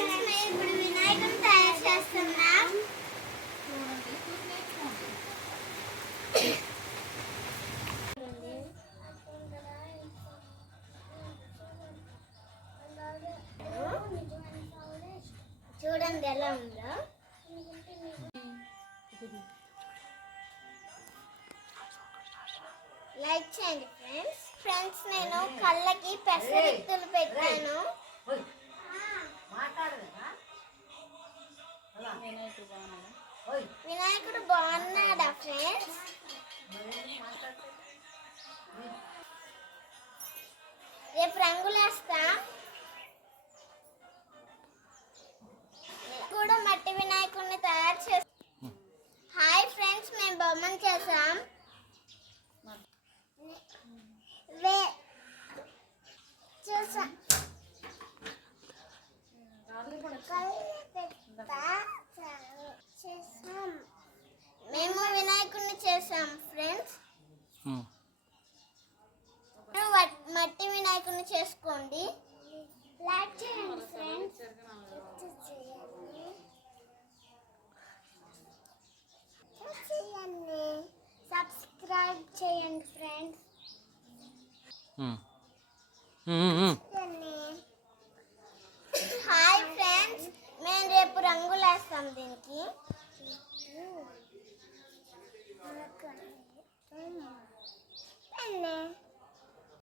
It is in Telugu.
ఫ్రెండ్స్ మేము ఇప్పుడు వినాయకుని తయారు చేస్తున్నాం. చూడండి ఎలా ఉందో. లైక్ చేయండి ఫ్రెండ్స్. ఫ్రెండ్స్ నేను కళ్ళకి పెసరిత్తులు పెట్టాను. వినాయకుడు బాగున్నాడా ఫ్రెండ్స్ రేపు రంగులు చేసుకోండి. లైక్ చేయండి ఫ్రెండ్స్ చేయండి. సబ్స్క్రైబ్ చేయండి ఫ్రెండ్స్ హాయ్ ఫ్రెండ్స్ మేము రేపు రంగులు వేస్తాం దీనికి.